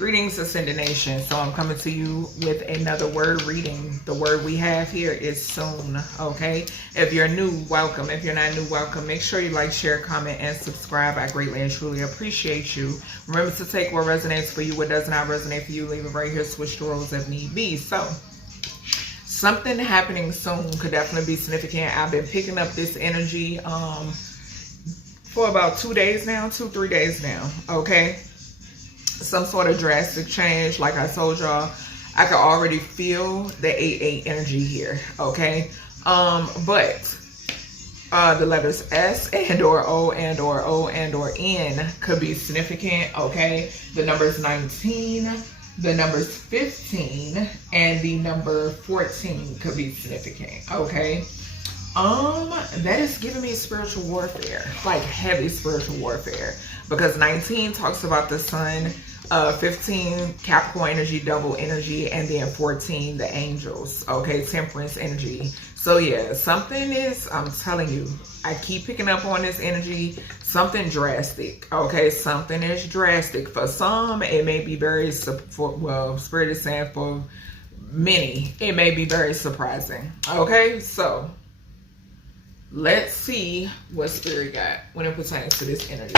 Greetings, Ascended Nation. So I'm coming to you with another word reading. The word we have here is soon, okay? If you're new, welcome. If you're not new, welcome. Make sure you like, share, comment, and subscribe. I greatly and truly appreciate you. Remember to take what resonates for you, what does not resonate for you. Leave it right here, switch the roles if need be. So, something happening soon could definitely be significant. I've been picking up this energy for about 3 days now, okay? Some sort of drastic change. Like I told y'all, I can already feel the 8-8 energy here, okay? But the letters S and or O and or O and or N could be significant, okay? The numbers 19, the numbers 15, and the number 14 could be significant, okay? That is giving me spiritual warfare, like heavy spiritual warfare, because 19 talks about the sun, 15 Capricorn energy, double energy, and then 14 the angels, okay, temperance energy. So yeah, something is, I'm telling you, I keep picking up on this energy, something drastic, okay? Something is drastic. For some, it may be very, well, Spirit is saying for many, it may be very surprising, okay? So let's see what Spirit got when it pertains to this energy.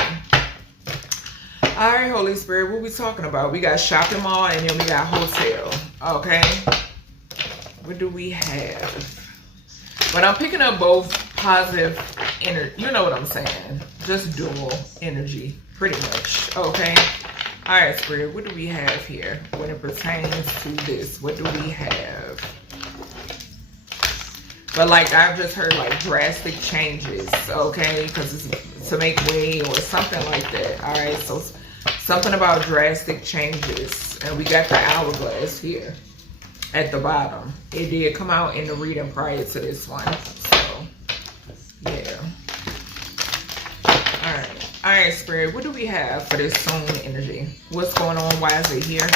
All right, Holy Spirit, what we talking about? We got shopping mall and then we got hotel, okay? What do we have? But I'm picking up both positive energy. You know what I'm saying? Just dual energy, pretty much, okay? All right, Spirit, what do we have here when it pertains to this? What do we have? But like I've just heard like drastic changes, okay? Because it's to make way or something like that. All right, so something about drastic changes. And we got the hourglass here at the bottom. It did come out in the reading prior to this one. So, yeah. All right, Spirit, what do we have for this soon energy? What's going on? Why is it here?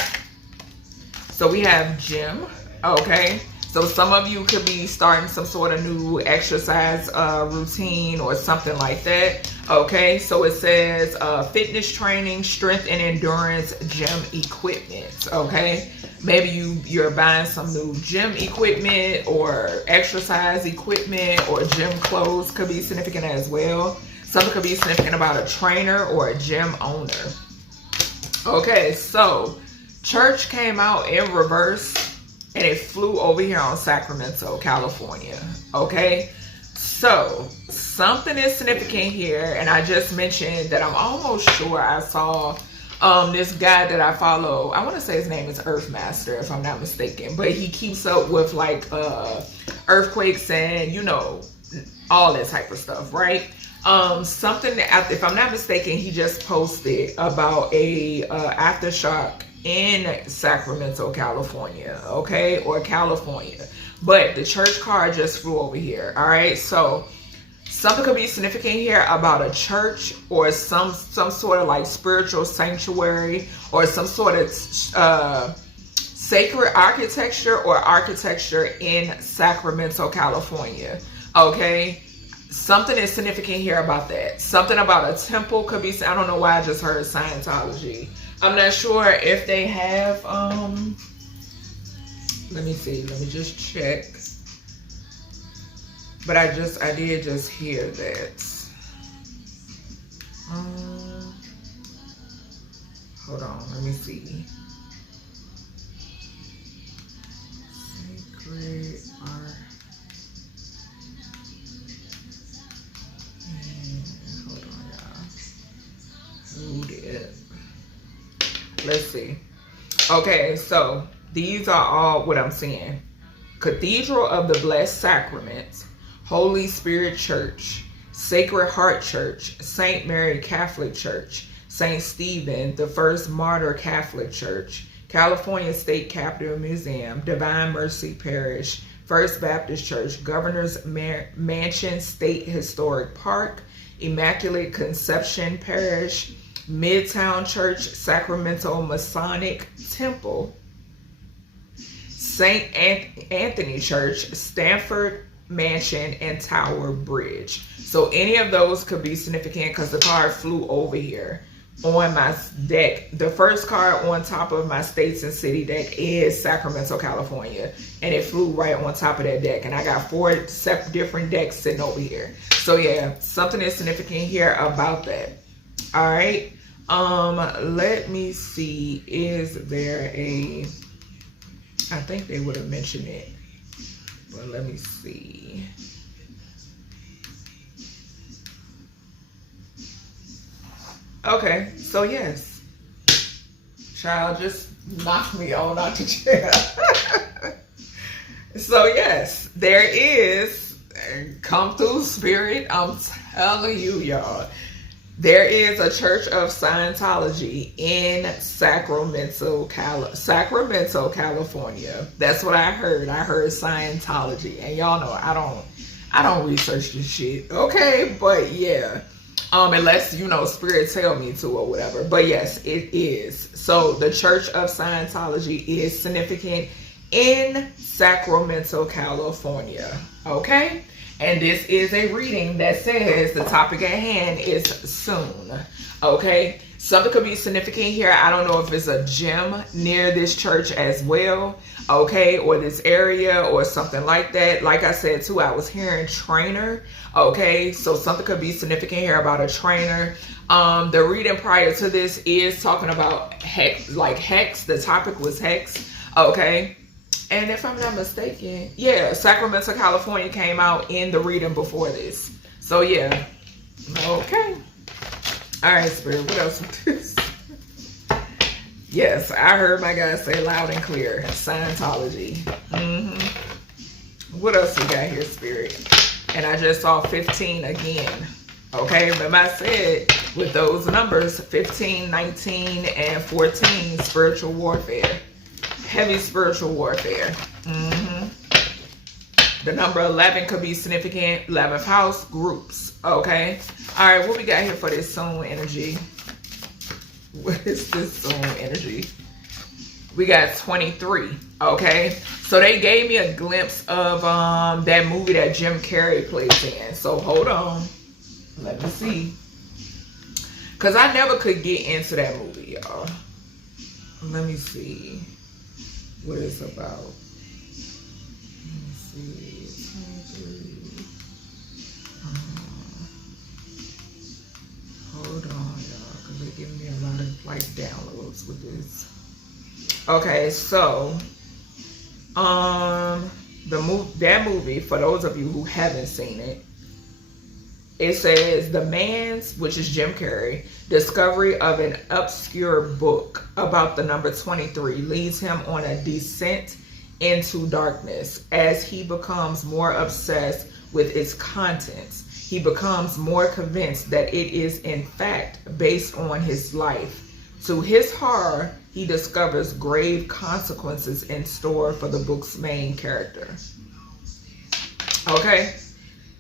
So we have gym, okay? So some of you could be starting some sort of new exercise routine or something like that. Okay, so it says fitness training, strength and endurance, gym equipment. Okay, maybe you're buying some new gym equipment or exercise equipment, or gym clothes could be significant as well. Something could be significant about a trainer or a gym owner. Okay, so church came out in reverse. And it flew over here on Sacramento, California, okay? So, something is significant here, and I just mentioned that I'm almost sure I saw this guy that I follow. I want to say his name is Earthmaster, if I'm not mistaken, but he keeps up with, like, earthquakes and, you know, all that type of stuff, right? Something that, if I'm not mistaken, he just posted about a aftershock in Sacramento, California, okay, or California, but the church card just flew over here. All right, so something could be significant here about a church or some sort of like spiritual sanctuary or some sort of sacred architecture or architecture in Sacramento, California. Okay, something is significant here about that. Something about a temple could be, I don't know why I just heard Scientology. I'm not sure if they have, let me see, let me just check. But I did just hear that. Hold on, let me see. Sacred art. Hold on, y'all. Hold it. Let's see. Okay, so these are all what I'm seeing. Cathedral of the Blessed Sacrament, Holy Spirit Church, Sacred Heart Church, St. Mary Catholic Church, St. Stephen, the First Martyr Catholic Church, California State Capitol Museum, Divine Mercy Parish, First Baptist Church, Governor's Mansion State Historic Park, Immaculate Conception Parish, Midtown Church, Sacramento Masonic Temple, St. Anthony Church, Stanford Mansion, and Tower Bridge. So any of those could be significant because the card flew over here. on my deck. The first card on top of my states and city deck is Sacramento, California, and it flew right on top of that deck. And I got 4 different decks sitting over here. So yeah, something is significant here about that. All right. Let me see. Is there a? I think they would have mentioned it, but let me see. Okay, so yes, child just knocked me on out the chair. So yes, there is, come through spirit, I'm telling you, y'all, there is a Church of Scientology in Sacramento, California. That's what I heard. I heard Scientology, and y'all know I don't research this shit. Okay, but yeah. Unless, you know, spirit tell me to or whatever. But yes, it is. So the Church of Scientology is significant in Sacramento, California. Okay? And this is a reading that says the topic at hand is soon. Okay? Something could be significant here. I don't know if it's a gym near this church as well. Okay? Or this area or something like that. Like I said too, I was hearing trainer. Okay? So something could be significant here about a trainer. The reading prior to this is talking about hex, like hex. The topic was hex. Okay? And if I'm not mistaken, yeah, Sacramento, California came out in the reading before this. So yeah. Okay. All right, Spirit, what else with this? Yes, I heard my guys say loud and clear, Scientology. What else we got here, Spirit? And I just saw 15 again. Okay, remember I said with those numbers, 15, 19, and 14, spiritual warfare. Heavy spiritual warfare. The number 11 could be significant. 11th house, groups. Okay. All right, what we got here for this soul energy? What is this soul energy? We got 23. Okay. So they gave me a glimpse of that movie that Jim Carrey plays in. So hold on. Let me see. Because I never could get into that movie, y'all. Let me see what it's about. Let me see. 23. Hold on, y'all, because they're giving me a lot of like downloads with this. Okay, so that movie, for those of you who haven't seen it, it says the man's, which is Jim Carrey, discovery of an obscure book about the number 23 leads him on a descent into darkness. As he becomes more obsessed with its contents, he becomes more convinced that it is in fact based on his life. To his horror, he discovers grave consequences in store for the book's main character. Okay,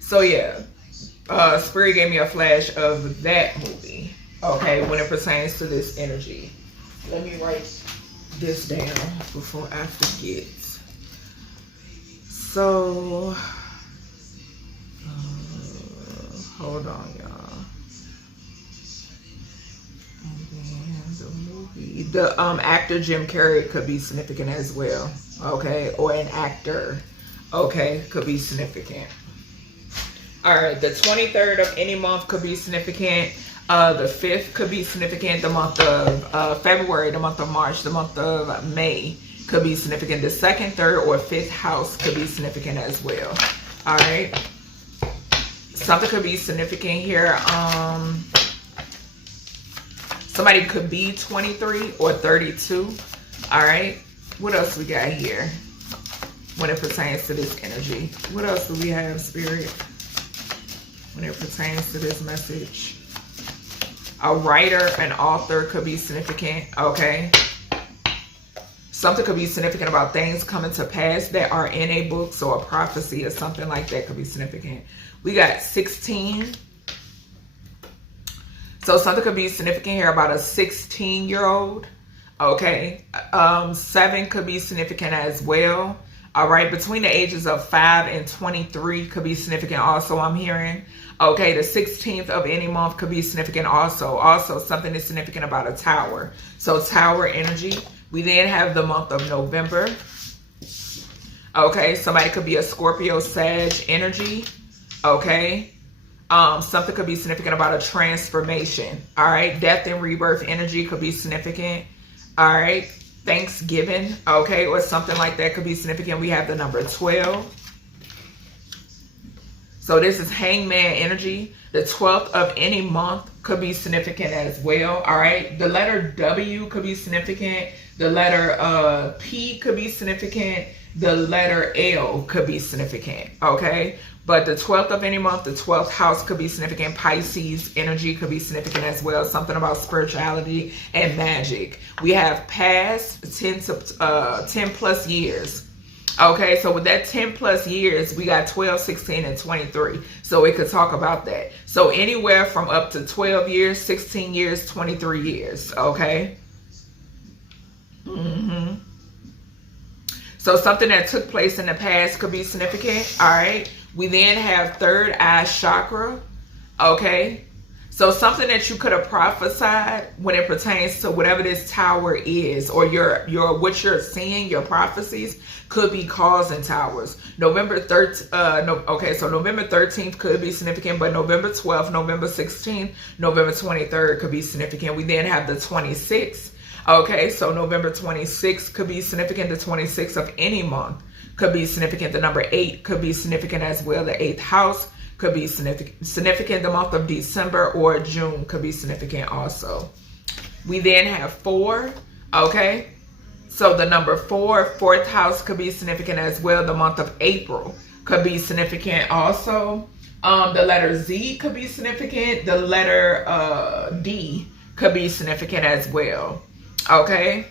so yeah. Spirit gave me a flash of that movie, okay, when it pertains to this energy. Let me write this down before I forget. So, hold on, y'all. And then the movie, the actor Jim Carrey could be significant as well, okay, or an actor, okay, could be significant. All right, the 23rd of any month could be significant. The 5th could be significant. The month of February, the month of March, the month of May could be significant. The 2nd, 3rd, or 5th house could be significant as well. All right. Something could be significant here. Somebody could be 23 or 32. All right. What else we got here when it pertains to this energy? What else do we have, Spirit? When it pertains to this message, a writer, an author could be significant. Okay, something could be significant about things coming to pass that are in a book, so a prophecy or something like that could be significant. We got 16, so something could be significant here about a 16-year-old. Okay, 7 could be significant as well. All right, between the ages of 5 and 23 could be significant also, I'm hearing. Okay, the 16th of any month could be significant also. Also, something is significant about a tower. So tower energy. We then have the month of November. Okay, somebody could be a Scorpio, Sag energy. Okay. Something could be significant about a transformation. All right, death and rebirth energy could be significant. All right, Thanksgiving, okay, or something like that could be significant. We have the number 12. So this is hangman energy. The 12th of any month could be significant as well. All right, the letter W could be significant. The letter P could be significant. The letter L could be significant, okay? But the 12th of any month, the 12th house could be significant. Pisces energy could be significant as well. Something about spirituality and magic. We have past 10 plus years. Okay, so with that 10 plus years, we got 12, 16, and 23. So we could talk about that. So anywhere from up to 12 years, 16 years, 23 years, okay? So something that took place in the past could be significant, all right? We then have third eye chakra, okay? So something that you could have prophesied when it pertains to whatever this tower is, or your what you're seeing, your prophecies could be causing towers. November 13th, so November 13th could be significant, but November 12th, November 16th, November 23rd could be significant. We then have the 26th. Okay, so November 26th could be significant. The 26th of any month could be significant. The number 8 could be significant as well. The 8th house could be significant. The month of December or June could be significant also. We then have 4. Okay, so the number 4, 4th house could be significant as well. The month of April could be significant also. The letter Z could be significant. The letter D could be significant as well. Okay,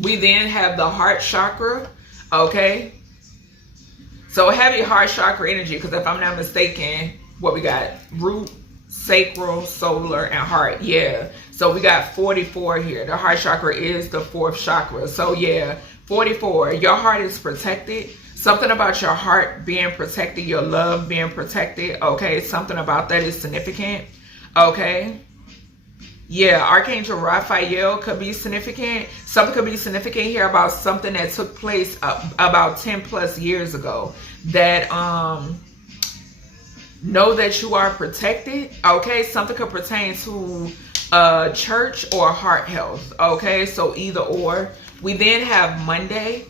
we then have the heart chakra. Okay, so heavy heart chakra energy, because if I'm not mistaken, what we got, root, sacral, solar, and heart. Yeah, so we got 44 here. The heart chakra is the 4th chakra. So yeah, 44. Your heart is protected. Something about your heart being protected, your love being protected. Okay, something about that is significant. Okay. Yeah, Archangel Raphael could be significant. Something could be significant here about something that took place about 10 plus years ago. That know that you are protected. Okay, something could pertain to church or heart health. Okay, so either or. We then have Monday.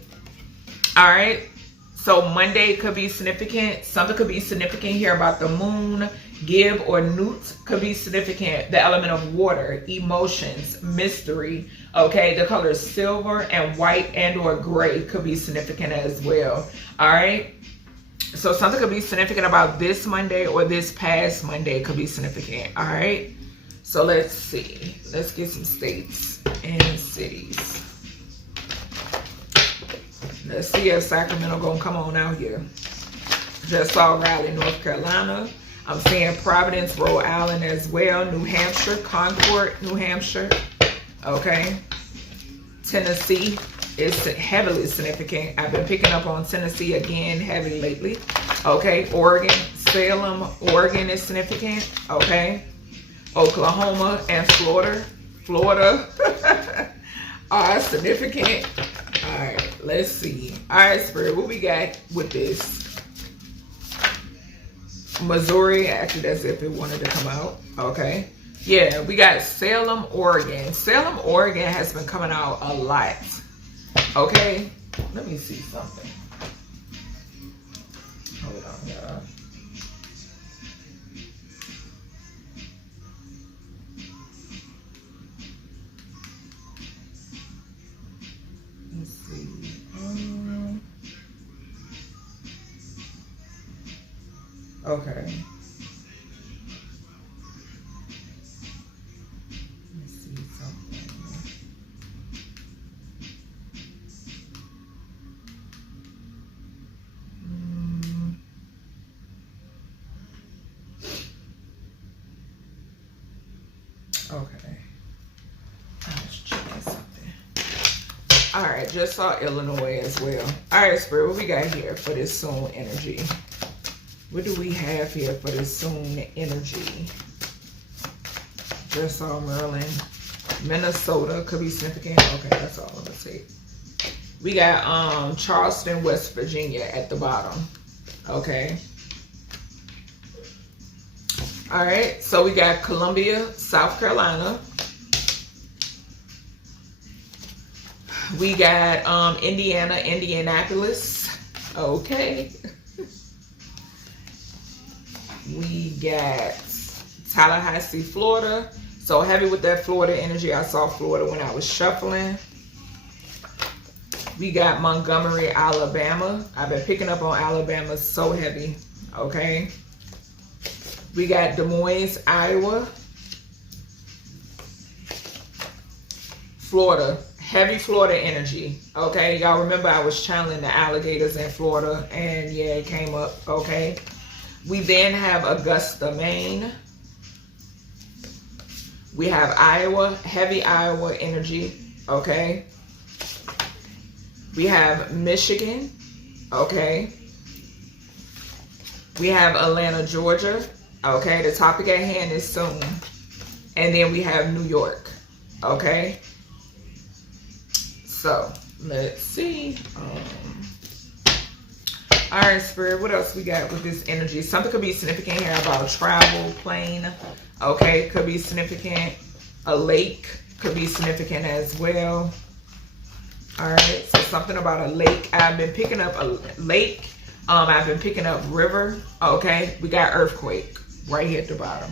All right, so Monday could be significant. Something could be significant here about the moon. Give or Newt could be significant. The element of water, emotions, mystery. Okay, the colors silver and white and or gray could be significant as well. All right, so something could be significant about this Monday or this past Monday could be significant. All right, so let's see. Let's get some states and cities. Let's see if Sacramento gonna come on out here. Just saw Raleigh, North Carolina. I'm seeing Providence, Rhode Island as well. New Hampshire, Concord, New Hampshire. Okay. Tennessee is heavily significant. I've been picking up on Tennessee again heavily lately. Okay. Oregon, Salem, Oregon is significant. Okay. Oklahoma and Florida are significant. All right. Let's see. All right, Spirit, what we got with this? Missouri, actually that's if it wanted to come out. Okay, yeah, we got Salem, Oregon. Salem, Oregon has been coming out a lot. Okay, let me see something. Hold on, y'all. Let's see. Okay. Let's see something. Okay. I was checking something. All right, just saw Illinois as well. All right, Spirit, what we got here for this soon energy? What do we have here for this soon energy? Just saw Maryland. Minnesota could be significant. Okay, that's all I'm gonna say. We got Charleston, West Virginia at the bottom. Okay. All right, so we got Columbia, South Carolina. We got Indiana, Indianapolis. Okay. We got Tallahassee, Florida. So heavy with that Florida energy. I saw Florida when I was shuffling. We got Montgomery, Alabama. I've been picking up on Alabama so heavy. Okay. We got Des Moines, Iowa. Florida. Heavy Florida energy. Okay. Y'all remember I was channeling the alligators in Florida. And yeah, it came up. Okay. We then have Augusta, Maine. We have Iowa, heavy Iowa energy, okay? We have Michigan, okay? We have Atlanta, Georgia, okay? The topic at hand is soon. And then we have New York, okay? So, let's see. All right, Spirit, what else we got with this energy? Something could be significant here about travel, plane. Okay, could be significant. A lake could be significant as well. All right, so something about a lake. I've been picking up a lake. I've been picking up river. Okay, we got earthquake right here at the bottom.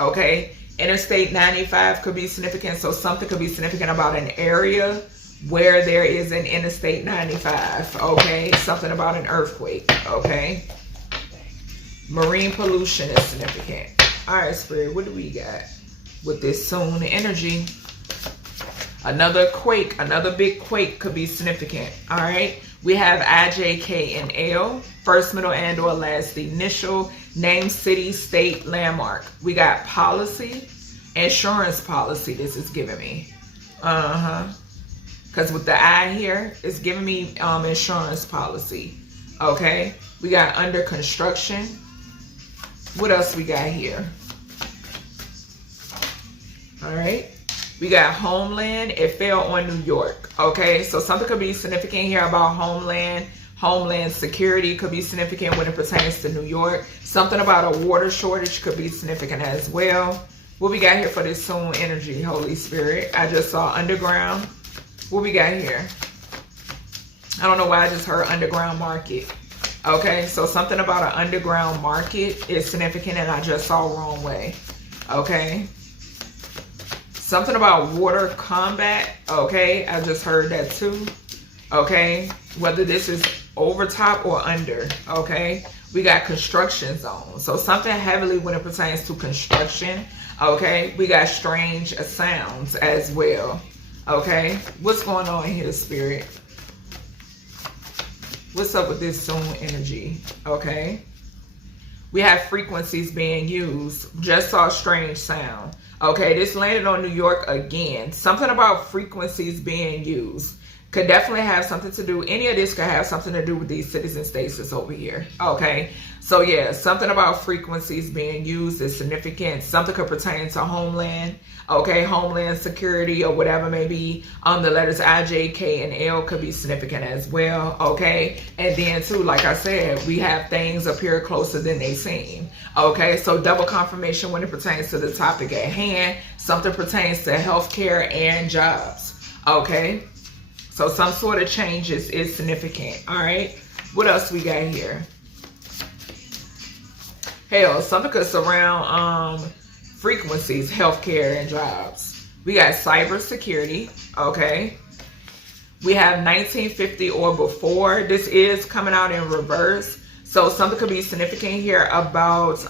Okay, Interstate 95 could be significant. So something could be significant about an area where there is an Interstate 95, okay? Something about an earthquake, okay? Marine pollution is significant. All right, Spirit, what do we got with this soon energy? Another quake, another big quake could be significant, all right? We have I, J, K, and L, first, middle, and or last initial, name, city, state, landmark. We got policy, insurance policy, this is giving me. Because with the I here, it's giving me insurance policy. Okay. We got under construction. What else we got here? All right. We got homeland. It fell on New York. Okay. So something could be significant here about homeland. Homeland security could be significant when it pertains to New York. Something about a water shortage could be significant as well. What we got here for this soon energy, Holy Spirit? I just saw underground. What we got here? I don't know why I just heard underground market. Okay, so something about an underground market is significant and I just saw wrong way. Okay. Something about water combat. Okay, I just heard that too. Okay, whether this is over top or under. Okay, we got construction zone. So something heavily when it pertains to construction. Okay, we got strange sounds as well. Okay, what's going on here, Spirit? What's up with this soon energy? Okay, we have frequencies being used. Just saw strange sound. Okay, this landed on New York again. Something about frequencies being used. Could definitely have something to do, any of this could have something to do with these citizen status over here. Okay, so yeah, something about frequencies being used is significant. Something could pertain to homeland. Okay, homeland security or whatever may be. The letters I, J, K, and L could be significant as well. Okay, and then too, like I said, we have things appear closer than they seem. Okay, so double confirmation when it pertains to the topic at hand. Something pertains to healthcare and jobs. Okay, so some sort of changes is significant. All right, what else we got here? Hell, something could surround frequencies, healthcare, and jobs. We got cybersecurity. Okay, we have 1950 or before. This is coming out in reverse, so something could be significant here about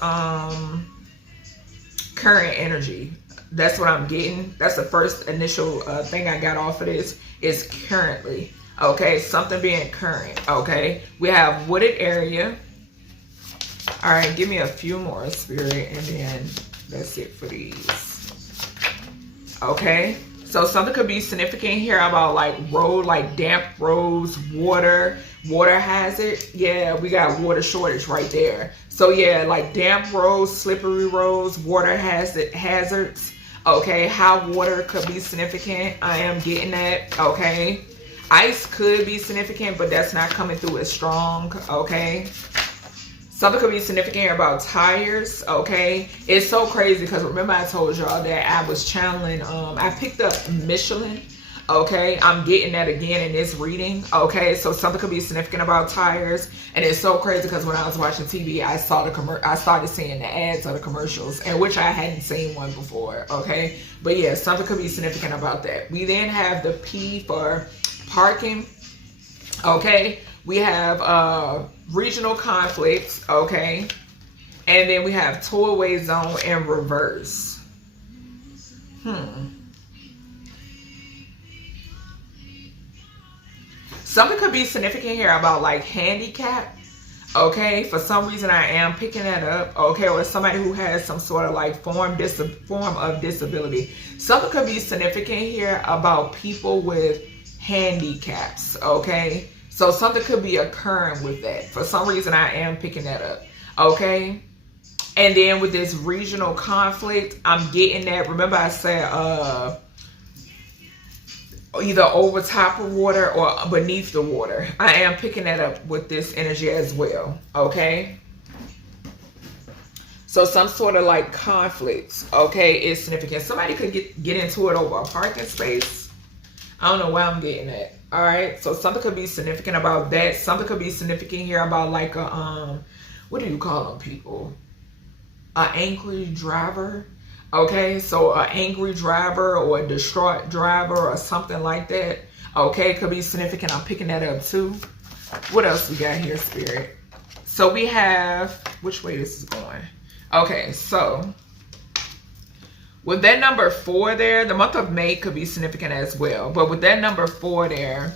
current energy. That's what I'm getting. That's the first initial thing I got off of this is currently. Okay, something being current. Okay, we have wooded area. All right, give me a few more, Spirit, and then that's it for these. Okay, So something could be significant here about like road, like damp roads, water hazard. Yeah, we got water shortage right there. So yeah, like damp roads, slippery roads, water hazards. Okay, high water could be significant. I am getting that. Okay, ice could be significant, but that's not coming through as strong. Okay. Something could be significant here about tires, okay? It's so crazy because remember I told y'all that I was channeling, I picked up Michelin, okay? I'm getting that again in this reading, okay? So something could be significant about tires. And it's so crazy because when I was watching TV, I started seeing the ads of the commercials, and which I hadn't seen one before, okay? But yeah, something could be significant about that. We then have the P for parking, okay? We have regional conflicts, okay? And then we have tollway zone in reverse. Something could be significant here about like handicap, okay? For some reason I am picking that up, okay? Or somebody who has some sort of like form of disability. Something could be significant here about people with handicaps, okay? So something could be occurring with that. For some reason, I am picking that up. Okay. And then with this regional conflict, I'm getting that. Remember I said either over top of water or beneath the water. I am picking that up with this energy as well. Okay. So some sort of like conflicts, okay, is significant. Somebody could get into it over a parking space. I don't know why I'm getting that. All right, so something could be significant about that. Something could be significant here about like a what do you call them people? An angry driver. Okay, so an angry driver or a distraught driver or something like that. Okay, could be significant. I'm picking that up too. What else we got here, Spirit? So we have, which way this is going? Okay, so with that number 4 there, the month of May could be significant as well. But with that number 4 there,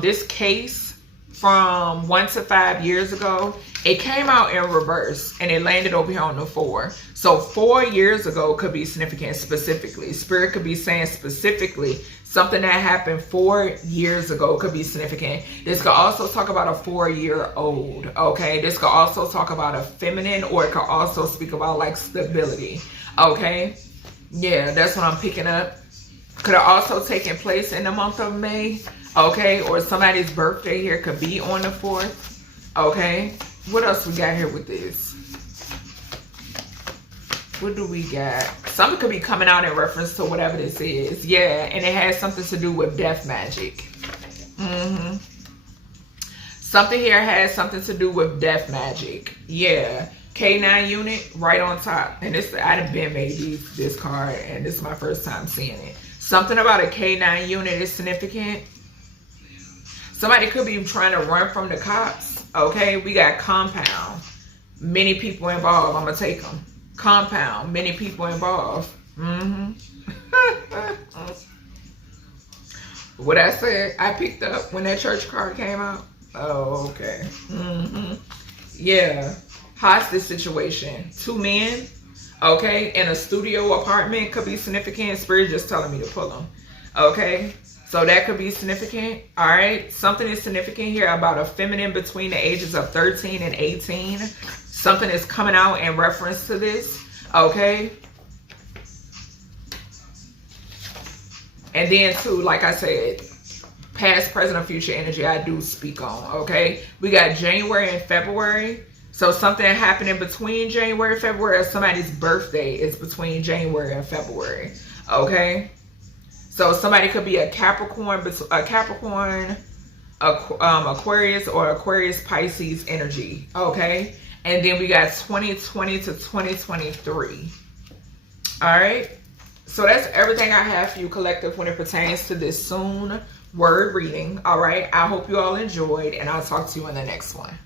this case from 1 to 5 years ago, it came out in reverse and it landed over here on the 4. So 4 years ago could be significant specifically. Spirit could be saying specifically something that happened 4 years ago could be significant. This could also talk about a 4-year-old, okay? This could also talk about a feminine, or it could also speak about like stability. Okay, yeah, that's what I'm picking up. Could have also taken place in the month of May, okay? Or somebody's birthday here could be on the 4th, okay? What else we got here with this? What do we got? Something could be coming out in reference to whatever this is. Yeah, and it has something to do with death magic. Something here has something to do with death magic. Yeah. K9 unit right on top. And this, I done been made this card, and this is my first time seeing it. Something about a K9 unit is significant. Somebody could be trying to run from the cops. Okay, we got compound. Many people involved. I'm going to take them. Compound. Many people involved. What I said, I picked up when that church card came out. Oh, okay. Yeah. Hostage situation. 2 men, okay, in a studio apartment could be significant. Spirit just telling me to pull them, okay? So that could be significant, all right? Something is significant here about a feminine between the ages of 13 and 18. Something is coming out in reference to this, okay? And then too, like I said, past, present, or future energy I do speak on, okay? We got January and February. So something happening between January and February, or somebody's birthday is between January and February, okay? So somebody could be a Capricorn, Aquarius, or Aquarius Pisces energy, okay? And then we got 2020 to 2023, all right? So that's everything I have for you, collective, when it pertains to this soon word reading, all right? I hope you all enjoyed, and I'll talk to you in the next one.